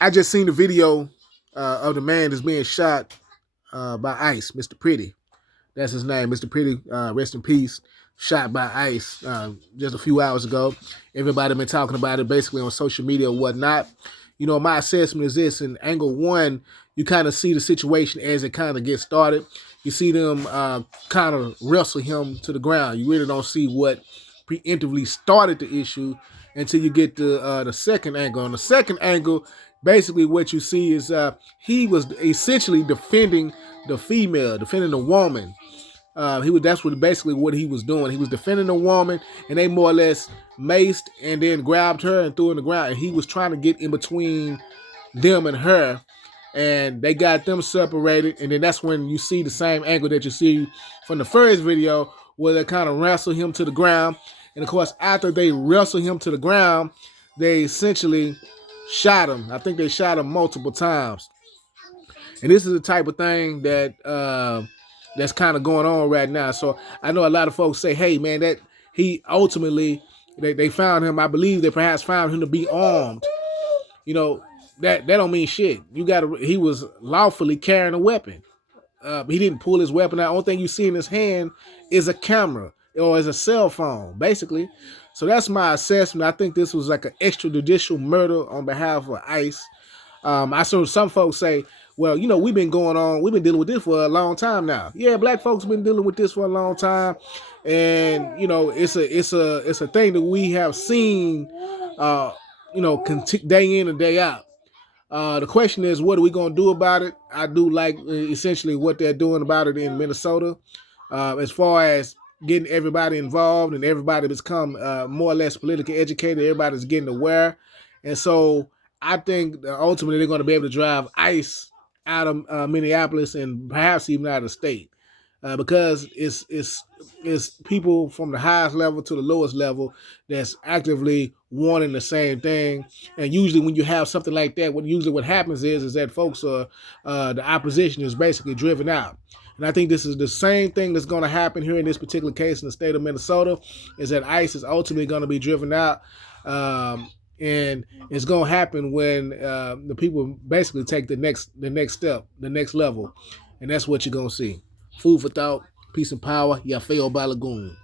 I just seen the video of the man that's being shot by ICE, Mr. Pretty. That's his name, Mr. Pretty. Rest in peace. Shot by ICE just a few hours ago. Everybody been talking about it basically on social media or whatnot. You know, my assessment is this: in angle one, you kind of see the situation as it kind of gets started. You see them kind of wrestle him to the ground. You really don't see what preemptively started the issue until you get to the second angle. On the second angle, basically what you see is he was essentially defending the female, defending the woman. He was that's what basically what he was doing. He was defending the woman, and they more or less maced and then grabbed her and threw her in the ground. And he was trying to get in between them and her, and they got them separated. And then that's when you see the same angle that you see from the first video, where they kind of wrestle him to the ground. And of course, after they wrestle him to the ground, they essentially shot him. I think they shot him multiple times. And this is the type of thing that that's kind of going on right now. So I know a lot of folks say, "Hey, man, that he ultimately they found him. I believe they perhaps found him to be armed." You know, that don't mean shit. You got to. He was lawfully carrying a weapon. He didn't pull his weapon out. The only thing you see in his hand is a camera or is a cell phone, basically. So that's my assessment. I think this was like an extrajudicial murder on behalf of ICE. I saw some folks say, well, you know, we've been dealing with this for a long time now. Yeah, black folks have been dealing with this for a long time. And, you know, it's a thing that we have seen, day in and day out. The question is, what are we going to do about it? I do like essentially what they're doing about it in Minnesota, as far as getting everybody involved and everybody become more or less politically educated. Everybody's getting aware. And so I think ultimately they're going to be able to drive ICE out of Minneapolis and perhaps even out of the state. Because it's people from the highest level to the lowest level that's actively wanting the same thing. And usually, when you have something like that, what happens is that folks are the opposition is basically driven out. And I think this is the same thing that's going to happen here in this particular case in the state of Minnesota, is that ICE is ultimately going to be driven out. And it's going to happen when the people basically take the next step, the next level. And that's what you're going to see. Food for thought, peace and power. Yafael Balagoon.